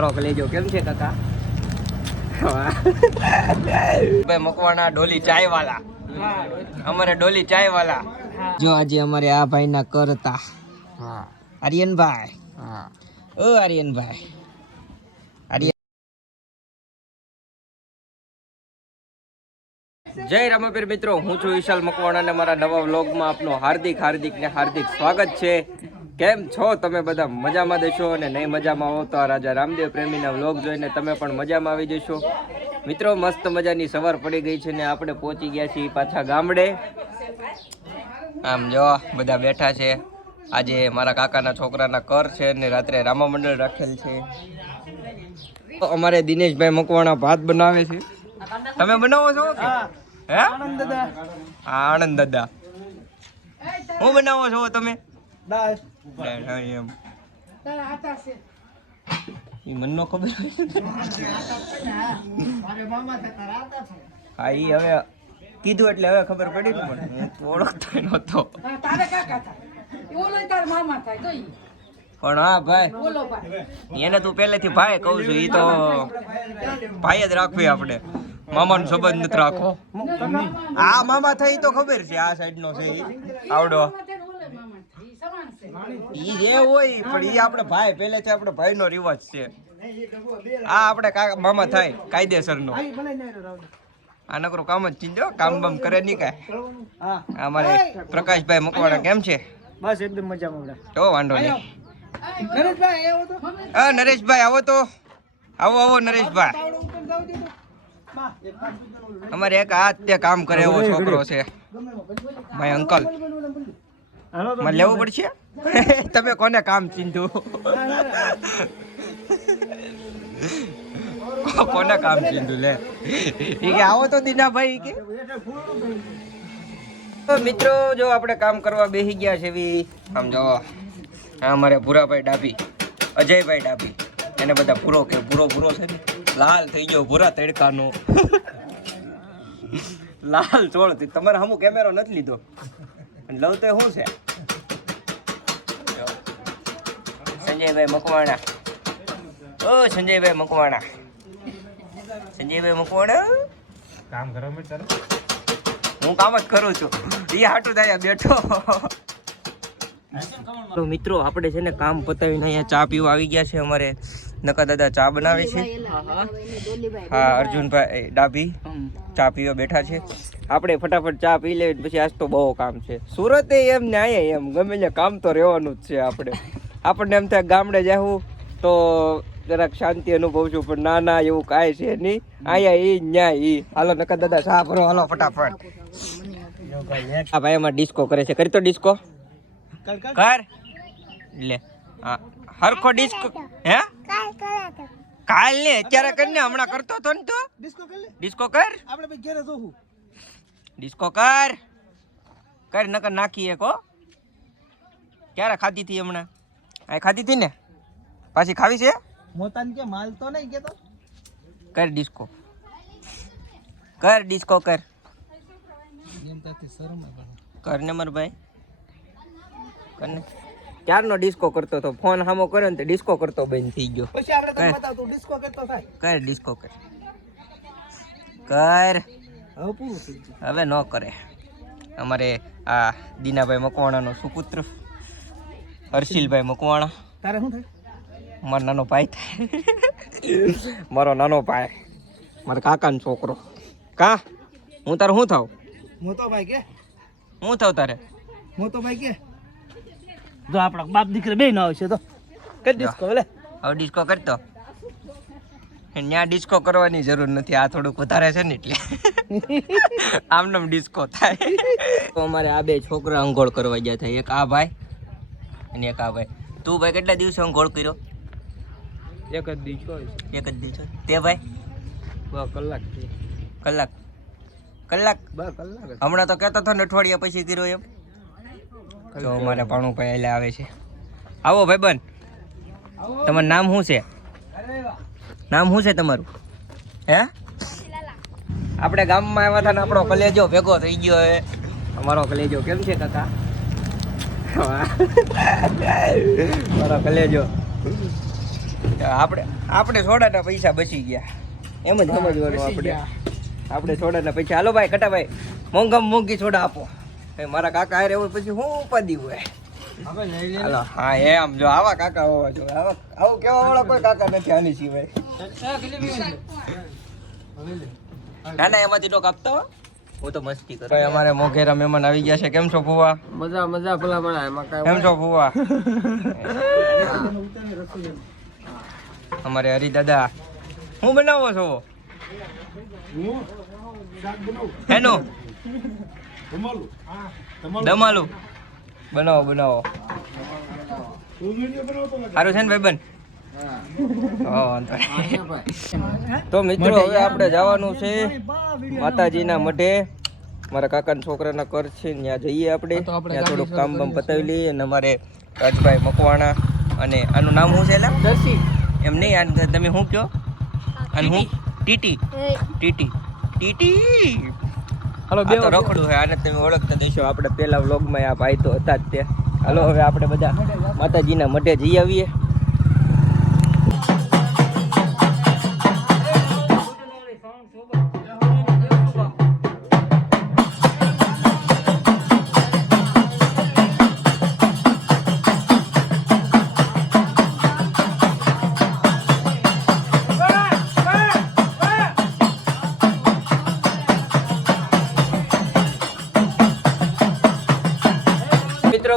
અમારો કલેજો કેમ છે કાકા? ભાઈ મકવાણા ડોલી ચાય વાલા, અમારે ડોલી ચાય વાલા. જો આજે અમારે આ ભાઈ ના કરતા આર્યનભાઈ. ઓ આર્યનભાઈ, જય રામાપીર મિત્રો, હું છું વિશાલ મકવાણા અને મારા નવા વ્લોગમાં આપનું હાર્દિક સ્વાગત છે. કેમ છો તમે બધા? મજામાં દેશો, અને નહીં મજામાં હો તો આ રાજા રામદેવ પ્રેમીના વ્લોગ જોઈને તમે પણ મજામાં આવી જશો. મિત્રો મસ્ત મજાની સવાર પડી ગઈ છે ને આપણે પહોંચી ગયા છીએ પાછા ગામડે. આમ જો બધા બેઠા છે. આજે મારા કાકાના છોકરાના કર છે ને રાત્રે રામા મંડળ રાખેલ છે. અમારે દિનેશભાઈ મકવાણા ભાત બનાવે છે. તમે બનાવો છો? હે આનંદ દાદા, હું બનાવો છો તમે? મનનો ખબર હા ઈ હવે કીધું એટલે હવે ખબર પડી ને, પણ હું ઓળખતો નતો. પણ હા ભાઈ, એને તું પહેલેથી ભાઈ કહું છું, ઈ તો ભાઈ જ રાખવી આપણે, મામાનો સંબંધ નથી રાખવો. આ મામા થઈ તો ખબર છે, આ સાઈડ નો છે આવડો ઈ જે હોય, પણ ઈ આપણે ભાઈ પહેલેથી આપણે ભાઈ નો રિવાજ છે. આ આપણે મામા થાય કાયદેસર નો. આ નકરું કામ જ ચીંજો, કામ બામ કરે નહીં કાંઈ. અમારે પ્રકાશભાઈ મકવાણા કેમ છે? બસ એકદમ મજામાં. તો વાંધો નહીં. નરેશભાઈ આવો તો. હા નરેશભાઈ આવો તો, આવો નરેશભાઈ. અમારે એક હાથ તે કામ કરે એવો છોકરો છે, માય અંકલ. મારે લેવું પડશે. તમે કોને કામ ચીંધું? કોને કામ ચીંધું લે? ઈ કે આવો તો દીનાભાઈ કે. તો મિત્રો જો આપણે કામ કરવા બેસી ગયા છે. આમ જો અમારે ભૂરાભાઈ ડાભી, અજયભાઈ ડાભી, એને બધા ભૂરો કે ભૂરો છે ને, લાલ થઈ ગયો ભૂરા તડકાનો. લાલ ચોળ તમારે હમું કેમેરો નથી લીધો, લવ તો શું છે? સંજયભાઈ મકવાણા, ઓ સંજયભાઈ મકવાણા, કામ કરો? હું કામ જ કરું છું. એ હાટું થાય બેઠો. તો મિત્રો આપણે છે ને કામ પતાવીને અહીંયા ચા પીવા આવી ગયા છે. અમારે નકા દાદા ચા બનાવે છે. હા અર્જુનભાઈ ડાભી ચા પીવા બેઠા છે. આપણે ફટાફટ ચા પી લે, પછી આજ તો બહુ કામ છે. સુરતે એમ ને અહીંયા એમ ગમે ત્યાં કામ તો રહેવાનું જ છે. આપણને એમ થાય ગામડે જાવું તો જરાક શાંતિ અનુભવશું, પણ ના એવું કાંઈ છે નહીં. અહીંયા ઈ ન્યા ઈ. હાલો નકા દાદા ચા ભરો, હાલો ફટાફટ. આ ભાઈ એમાં ડિસ્કો કરે છે. કરી તો ડિસ્કો કર લે. હા હરખો ડિસ્કો. હે કાલ ને અત્યારે કરીને હમણાં કરતો હતો ને. તો ડિસ્કો કર, આપણે ઘરે જોવું. ડિસ્કો કર નકર નાખીએ કો. ક્યારે ખાધી હતી? હમણાં આ ખાધી હતી ને, પાછી ખાવી છે? મોતાન કે માલ તો નહીં કેતો. કર ડિસ્કો, કર ડિસ્કો કર. કર ને માર ભાઈ, કરને. ક્યારનો ડિસ્કો કરતો હતો, ફોન સામો કર્યો ને તો ડિસ્કો કરતો બંધ થઈ ગયો. પછી આપણે તને બતાવ, તું ડિસ્કો કરતો થાય. કર ડિસ્કો કર. હવે પૂરું થઈ ગયું, હવે ન કરે. અમારે આ દીનાભાઈ મકવાણાનો સુપુત્ર હર્ષિલભાઈ મકવાણા. તારે શું થાય? મારો નાનો ભાઈ થાય. મારો નાનો ભાઈ, મારા કાકાનો છોકરો. કા હું તારે શું થાવ? મોટો ભાઈ કે હું થાવ તારે? મોટો ભાઈ કે જો આપણા બાપ દીકરા બે ના આવશે તો કર ડિસ્કો. લે હવે ડિસ્કો કરતો. ત્યાં ડિસ્કો કરવાની જરૂર નથી, આ થોડુંક વધારે છે ને એટલે આમનામ ડિસ્કો થાય. તો અમારે આ બે છોકરા અંઘોળ કરવા ગયા હતા, એક આ ભાઈ અને એક આ ભાઈ. તું ભાઈ કેટલા દિવસે અંઘોળ કર્યો? એક જ દિવસો. તે ભાઈ 2 કલાક. હમણાં તો કહેતો હતો ને અઠવાડિયા પછી કર્યો એમ. તો અમારે ભાણુભાઈ એટલે આવે છે. આવો ભાઈબંધ, તમારું નામ શું છે? તમારું? હે આપણે ગામમાં આવ્યા હતા ને આપણો કલેજો ભેગો થઈ ગયો. હવે અમારો કલેજો કેમ છે કાકા? મારો કલેજો આપણે સોડાના પૈસા બચી ગયા એમ જ સમજવાનું આપણે સોડાના પૈસા. હાલો ભાઈ કટાભાઈ મોંઘામાં મોંઘી સોડા આપો. મારા કાકા હારે હોય પછી હું ઉપાધિ હોય. હાલો હા એમ જો આવા કાકા હોવા જો આવું કેવા વાળા કોઈ કાકા નથી આની સિવાય. ના ના એમાંથી તો કાપતા હો. હું તો મસ્તી કરું. અમારે મોઘેરા મહેમાન આવી ગયા છે. કેમ છો ફુવા? મજા ભલા ભલા એમાં કેમ છો ફુવા? અમારે હરી દાદા હું બનાવો છો? હેનું દમાલું બનાવો. સારું છે ને ભાઈબંધ? તો મિત્રો હવે આપણે જવાનું છે માતાજીના મઢે. મારા કાકાના છોકરાના ઘર છે ત્યાં જઈએ આપણે. ત્યાં થોડુંક કામ બામ પતાવી લઈએ. અને અમારે રાજભાઈ મકવાણા અને આનું નામ શું છે? એમ નહીં તમે શું કહો? અને હું ટીટી હાલો બે રખડું છે આને તમે ઓળખતા દેશો. આપણે પેલા વ્લોગમાં આ ભાઈ તો હતા જ તે. હાલો હવે આપણે બધા માતાજીના મઢે જઈ આવીએ.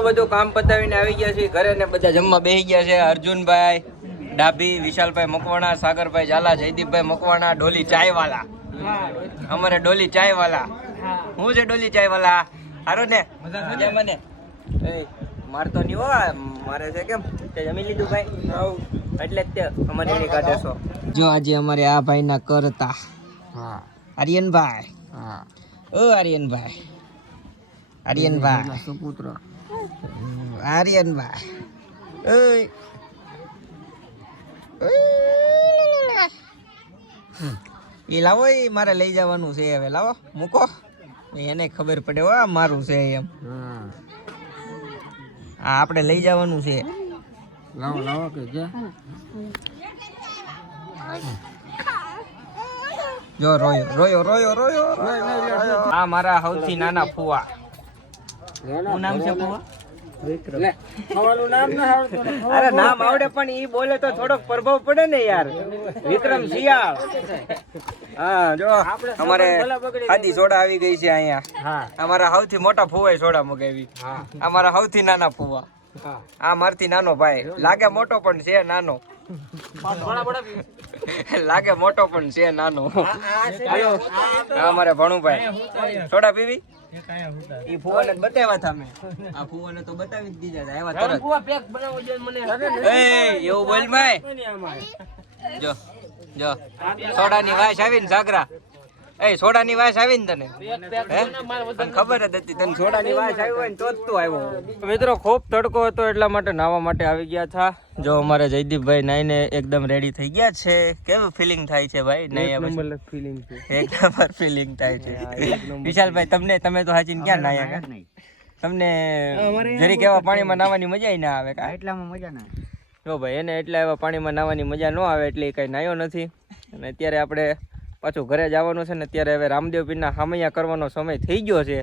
બધું કામ પતાવીને આવી ગયા છે ઘરે ને બધા જમવા બેસી ગયા છે. અર્જુનભાઈ ડાભી, વિશાલભાઈ મકવાણા, સાગરભાઈ ઝાલા, જયદીપભાઈ મકવાણા, ડોલી ચાયવાલા. અમારે ડોલી ચાયવાલા. હું છે ડોલી ચાયવાલા? સારું ને મજા મને મારતો નહીં હો. મારે છે કેમ તે જમી લીધું ભાઈ એટલે જ તે અમારે એની કાઢે છો. જો આજે અમારે આ ભાઈ ના કરતા આર્યનભાઈ. ઓ આર્યનભાઈ સુપુત્ર આર્યનભાઈ. એ લાવો એ મારે લઈ જવાનું છે. હવે લાવો મૂકો એને ખબર પડે હો મારું છે એમ. હા આપણે લઈ જવાનું છે. લાવો કે જો રોયો. આ મારા સૌથી નાના ફુવા. શું નામ છે ફુવા? અરે નામ આવડે પણ ઈ બોલે તો થોડોક પ્રભાવ પડે ને યાર. વિક્રમ શિયાળ. હા જો અમારે આદિ સોડા આવી ગઈ છે અહીંયા. અમારા સૌથી મોટા ફુવાએ સોડા મગાવી. અમારા સૌથી નાના ફુવા. આ મારથી નાનો ભાઈ લાગે મોટો પણ છે નાનો. લાગે મોટો પણ છે નાનો. અમારે ભણુભાઈ સોડા પીવી ઈ ફુવાને બતાવ્યા હતા મેં. આ ફુવાને તો બતાવી જ દીધા હતા એવા તરત. ફુવા પેક બનાવવો જોઈએ મને. એ એવું બોલ ભાઈ. જો સોડાની વાસ આવી ને સાગરા. એ સોડાની વાસ આવી ને તને ખબર જ હતી. તને સોડાની વાસ આવી હોય ને તો જ તું આવ્યો. મિત્રો ખૂબ તડકો હતો એટલા માટે નાવા માટે આવી ગયા હતા. જો અમારે જયદીપભાઈ નાઈને એકદમ રેડી થઈ ગયા છે. કેવું ફિલિંગ થાય છે ભાઈ? એક નંબર ફિલિંગ થાય છે. વિશાલભાઈ તમે તો હાચીને ક્યાં નાયા? તમને જરીક એવા પાણીમાં નાવાની મજા ના આવે કા? એટલામાં મજા ના આવે. જો ભાઈ એને એટલા એવા પાણીમાં નાવાની મજા ન આવે એટલે કઈ નાયો નથી. અને અત્યારે આપણે પાછું ઘરે જવાનું છે ને અત્યારે હવે રામદેવ પીરના હામૈયા કરવાનો સમય થઈ ગયો છે.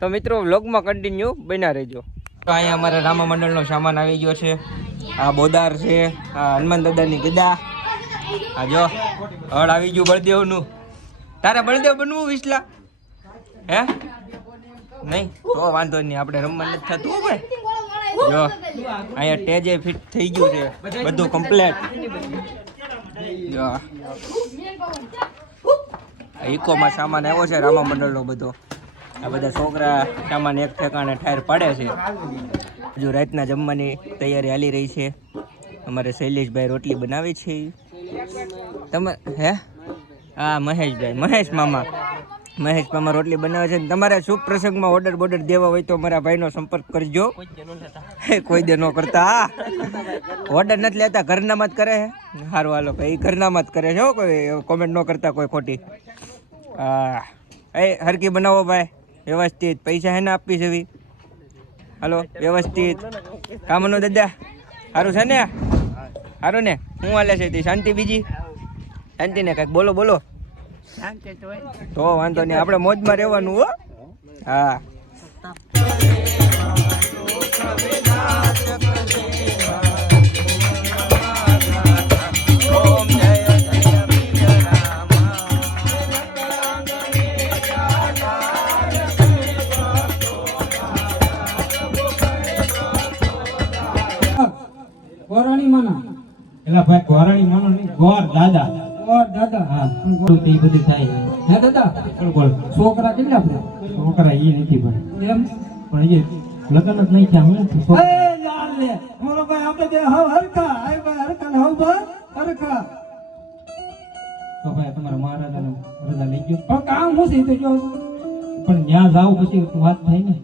તો મિત્રો વ્લોગમાં કન્ટિન્યુ બન્યા રહેજો. અહીંયા અમારે રામા મંડળનો સામાન આવી ગયો છે. આ બોદાર છે, આ હનુમાન દાદાની ગદા. આ જો હળ આવી ગયું બળદેવનું. તારે બળદેવ બનવું વિસલા? હે નહીં તો વાંધો નહીં, આપણે રમવા નથી થતું ભાઈ. જો અહીંયા ટેજે ફિટ થઈ ગયું છે બધું કમ્પ્લેટ. જો ઇકોમાં સામાન આવ્યો છે રામા મંડળનો બધો. આ બધા છોકરા સામાન એક ઠેકાણે ઠાર પાડે છે. હજુ રાતના જમવાની તૈયારી હાલી રહી છે. અમારે શૈલેષભાઈ રોટલી બનાવે છે. તમે હે હા મહેશ મામા રોટલી બનાવે છે. તમારે શુભ પ્રસંગમાં ઓર્ડર દેવા હોય તો મારા ભાઈનો સંપર્ક કરજો. કોઈ દે ન કરતા. ઓર્ડર નથી લેતા, ઘરનામાં જ કરે છે. સારું હાલો ભાઈ, ઘરનામાં જ કરે છે. કોઈ કોમેન્ટ ન કરતા કોઈ ખોટી. હા એ હરકી બનાવો ભાઈ વ્યવસ્થિત. પૈસા હે ને આપી છે. હાલો વ્યવસ્થિત કામનો દાદા સારું છે ને? સારું ને શું હાલે છે તે શાંતિ બીજી શાંતિ ને કઈક બોલો બોલો તો વાંધો નહીં આપણે મોજમાં રહેવાનું હો હા ગોરાણી માના એલા ભાઈ ગોરાણી માનો નહીં ગોર દાદા ગોર દાદા હા પણ તે બધું થાય હે દાદા બોલ છોકરા કેટલા આપણે છોકરા એ નથી પણ એમ પણ એ લગ્ન જ નહીં થયા હું એ યાર લે મારો ભાઈ આપણે બે હવ હરકા આય ભાઈ હરકા ને હવ ભાઈ હરકા તો ભાઈ તમારા મહારાજાને રજા લઈ ગયો પણ કામ હું છે તો જો પણ ત્યાં જાવ પછી વાત થાય ને